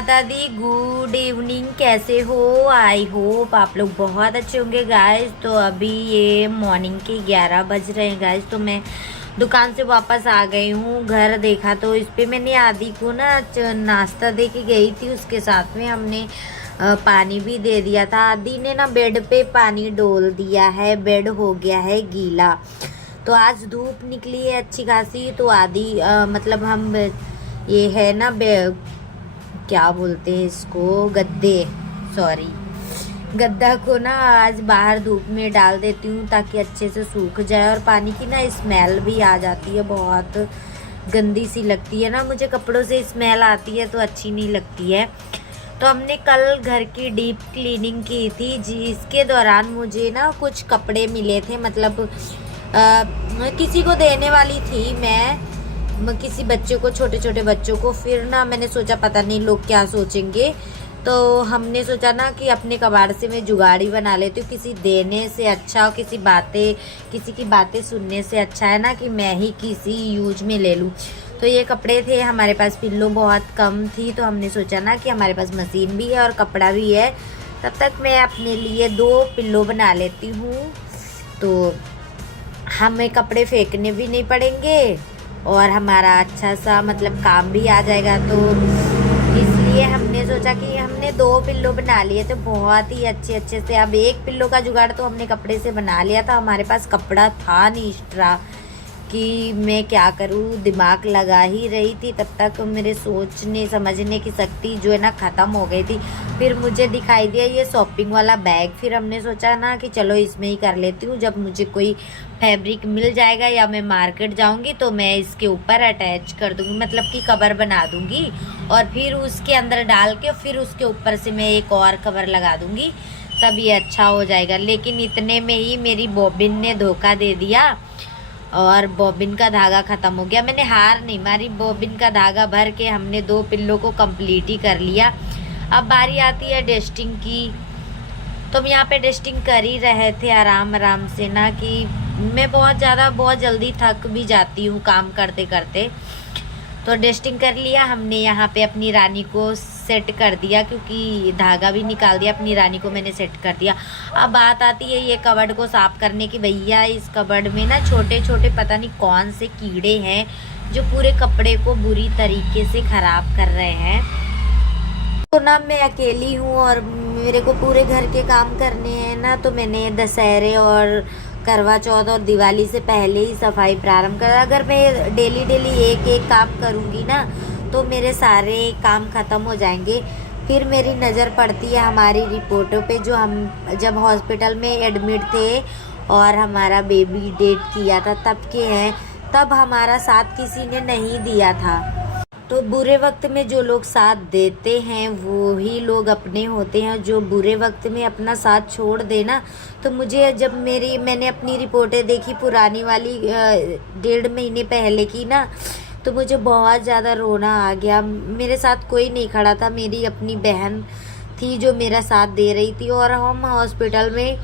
माता दी, good evening. कैसे हो? आई होप आप लोग बहुत अच्छे होंगे गाइस। तो अभी ये मॉर्निंग के 11 बज रहे हैं गाइस। तो मैं दुकान से वापस आ गई हूँ। घर देखा तो इस पे मैंने आदि को ना नाश्ता दे के गई थी, उसके साथ में हमने पानी भी दे दिया था। आदि ने ना बेड पे पानी डोल दिया है, बेड हो गया है गीला। तो आज धूप निकली है अच्छी खासी। तो आदि मतलब हम ये है ना क्या बोलते हैं इसको, गद्दे, सॉरी, गद्दा को ना आज बाहर धूप में डाल देती हूँ ताकि अच्छे से सूख जाए। और पानी की ना स्मेल भी आ जाती है, बहुत गंदी सी लगती है ना, मुझे कपड़ों से स्मेल आती है तो अच्छी नहीं लगती है। तो हमने कल घर की डीप क्लीनिंग की थी, जिसके दौरान मुझे ना कुछ कपड़े मिले थे, मतलब किसी को देने वाली थी मैं किसी बच्चे को, छोटे छोटे बच्चों को। फिर ना मैंने सोचा पता नहीं लोग क्या सोचेंगे, तो हमने सोचा ना कि अपने कबाड़ से मैं जुगाड़ी बना लेती हूँ। किसी देने से अच्छा, और किसी की बातें सुनने से अच्छा है ना कि मैं ही किसी यूज में ले लूँ। तो ये कपड़े थे हमारे पास, पिल्लो बहुत कम थी, तो हमने सोचा ना कि हमारे पास मशीन भी है और कपड़ा भी है, तब तक मैं अपने लिए 2 पिल्लो बना लेती हूँ। तो हमें कपड़े फेंकने भी नहीं पड़ेंगे और हमारा अच्छा सा मतलब काम भी आ जाएगा। तो इसलिए हमने सोचा कि हमने 2 पिल्लो बना लिए थे बहुत ही अच्छे से। अब एक पिल्लो का जुगाड़ तो हमने कपड़े से बना लिया था, हमारे पास कपड़ा था नहीं एक्स्ट्रा कि मैं क्या करूँ, दिमाग लगा ही रही थी। तब तक मेरे सोचने समझने की शक्ति जो है ना ख़त्म हो गई थी। फिर मुझे दिखाई दिया ये शॉपिंग वाला बैग। फिर हमने सोचा ना कि चलो इसमें ही कर लेती हूँ। जब मुझे कोई फैब्रिक मिल जाएगा या मैं मार्केट जाऊँगी तो मैं इसके ऊपर अटैच कर दूँगी, मतलब कि कवर बना दूँगी, और फिर उसके अंदर डाल के फिर उसके ऊपर से मैं एक और कवर लगा दूँगी, तब ये अच्छा हो जाएगा। लेकिन इतने में ही मेरी बॉबिन ने धोखा दे दिया और बॉबिन का धागा ख़त्म हो गया। मैंने हार नहीं मारी, बॉबिन का धागा भर के हमने 2 पिल्लों को कंप्लीट ही कर लिया। अब बारी आती है डस्टिंग की। तो हम यहाँ पे डस्टिंग कर ही रहे थे आराम आराम से ना, कि मैं बहुत जल्दी थक भी जाती हूँ काम करते करते। तो डस्टिंग कर लिया हमने, यहाँ पे अपनी रानी को सेट कर दिया, क्योंकि धागा भी निकाल दिया, अपनी रानी को मैंने सेट कर दिया। अब बात आती है ये कबर्ड को साफ करने की। भैया इस कबर्ड में ना छोटे छोटे पता नहीं कौन से कीड़े हैं जो पूरे कपड़े को बुरी तरीके से ख़राब कर रहे हैं। तो ना मैं अकेली हूँ और मेरे को पूरे घर के काम करने हैं ना, तो मैंने दशहरे और करवा चौथ और दिवाली से पहले ही सफाई प्रारंभ कर। अगर मैं डेली एक एक काम करूँगी ना तो मेरे सारे काम ख़त्म हो जाएंगे। फिर मेरी नज़र पड़ती है हमारी रिपोर्टों पे, जो हम जब हॉस्पिटल में एडमिट थे और हमारा बेबी डेट किया था तब के हैं। तब हमारा साथ किसी ने नहीं दिया था। तो बुरे वक्त में जो लोग साथ देते हैं वो ही लोग अपने होते हैं। जो बुरे वक्त में अपना साथ छोड़ देना, तो मुझे जब मैंने अपनी रिपोर्टें देखी पुरानी वाली 1.5 महीने पहले की ना, तो मुझे बहुत ज़्यादा रोना आ गया। मेरे साथ कोई नहीं खड़ा था, मेरी अपनी बहन थी जो मेरा साथ दे रही थी, और हम हॉस्पिटल में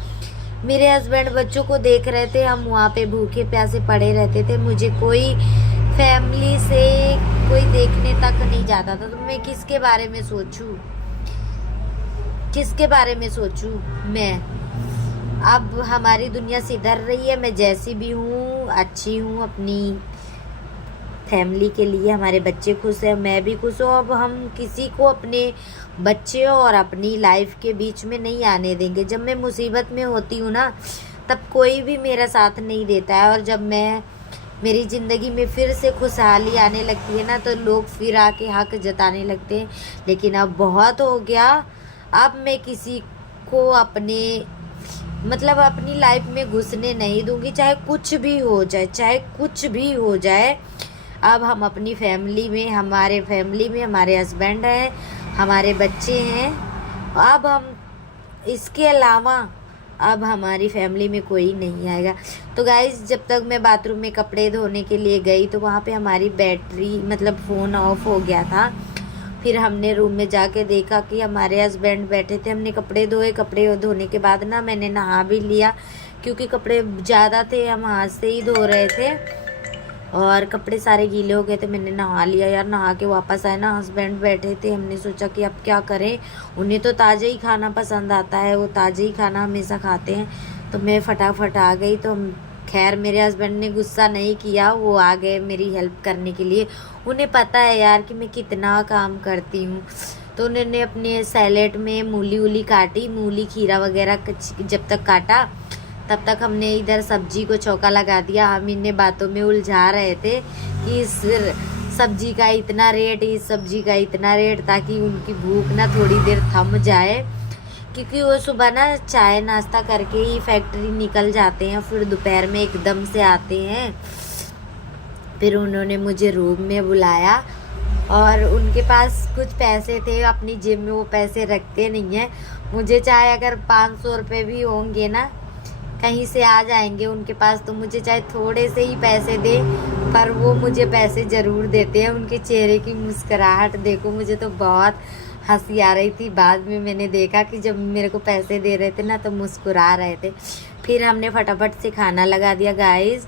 मेरे हस्बैंड बच्चों को देख रहे थे, हम वहाँ पे भूखे प्यासे पड़े रहते थे। मुझे कोई फैमिली से कोई देखने तक नहीं जाता था। तो मैं किसके बारे में सोचूं मैं। अब हमारी दुनिया सिधर रही है, मैं जैसी भी हूँ अच्छी हूँ अपनी फैमिली के लिए। हमारे बच्चे खुश हैं, मैं भी खुश हूँ। अब हम किसी को अपने बच्चे और अपनी लाइफ के बीच में नहीं आने देंगे। जब मैं मुसीबत में होती हूँ ना, तब कोई भी मेरा साथ नहीं देता है, और जब मेरी ज़िंदगी में फिर से खुशहाली आने लगती है ना, तो लोग फिर आके हक जताने लगते हैं। लेकिन अब बहुत हो गया, अब मैं किसी को अपनी लाइफ में घुसने नहीं दूंगी, चाहे कुछ भी हो जाए। अब हम अपनी फैमिली में हमारे हस्बैंड हैं, हमारे बच्चे हैं। अब हम इसके अलावा अब हमारी फैमिली में कोई नहीं आएगा। तो गाइज, जब तक मैं बाथरूम में कपड़े धोने के लिए गई तो वहाँ पे हमारी बैटरी मतलब फ़ोन ऑफ हो गया था। फिर हमने रूम में जाके देखा कि हमारे हस्बैंड बैठे थे। हमने कपड़े धोए, कपड़े धोने के बाद ना मैंने नहा भी लिया, क्योंकि कपड़े ज़्यादा थे, हम हाथ से ही धो रहे थे। और कपड़े सारे गीले हो गए थे, मैंने नहा लिया यार। नहा के वापस आए ना, हस्बैंड बैठे थे, हमने सोचा कि अब क्या करें, उन्हें तो ताज़ा ही खाना पसंद आता है, वो ताज़ा ही खाना हमेशा खाते हैं। तो मैं फटाफट आ गई। तो खैर मेरे हस्बैंड ने गुस्सा नहीं किया, वो आ गए मेरी हेल्प करने के लिए। उन्हें पता है यार कि मैं कितना काम करती हूँ। तो उन्होंने अपने सैलेड में मूली वूली काटी, मूली खीरा वगैरह जब तक काटा तब तक हमने इधर सब्जी को चौका लगा दिया। हम इन्हें बातों में उलझा रहे थे कि इस सब्जी का इतना रेट, इस सब्जी का इतना रेट, ताकि उनकी भूख ना थोड़ी देर थम जाए, क्योंकि वो सुबह ना चाय नाश्ता करके ही फैक्ट्री निकल जाते हैं, फिर दोपहर में एकदम से आते हैं। फिर उन्होंने मुझे रूम में बुलाया और उनके पास कुछ पैसे थे, अपनी जेब में वो पैसे रखते नहीं हैं। मुझे चाहे अगर 500 रुपये भी होंगे ना, कहीं से आ जाएंगे उनके पास, तो मुझे चाहे थोड़े से ही पैसे दे, पर वो मुझे पैसे ज़रूर देते हैं। उनके चेहरे की मुस्कुराहट देखो, मुझे तो बहुत हंसी आ रही थी। बाद में मैंने देखा कि जब मेरे को पैसे दे रहे थे ना तो मुस्कुरा रहे थे। फिर हमने फटाफट से खाना लगा दिया गाइस।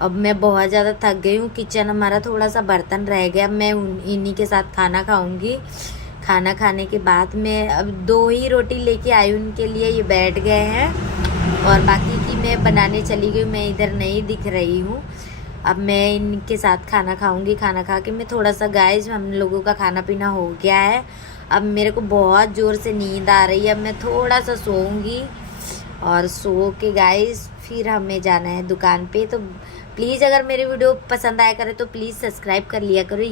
अब मैं बहुत ज़्यादा थक गई हूँ। किचन हमारा थोड़ा सा बर्तन रह गया, मैं इन्हीं के साथ खाना खाऊंगी। खाना खाने के बाद मैं अब 2 ही रोटी लेके आई उनके लिए, ये बैठ गए हैं, और बाकी की मैं बनाने चली गई। मैं इधर नहीं दिख रही हूँ। अब मैं इनके साथ खाना खाऊंगी। खाना खा के मैं थोड़ा सा गाइस, हम लोगों का खाना पीना हो गया है। अब मेरे को बहुत ज़ोर से नींद आ रही है, अब मैं थोड़ा सा सोऊंगी, और सो के गाइस फिर हमें जाना है दुकान पे। तो प्लीज़ अगर मेरी वीडियो पसंद आया करे तो प्लीज़ सब्सक्राइब कर लिया करो।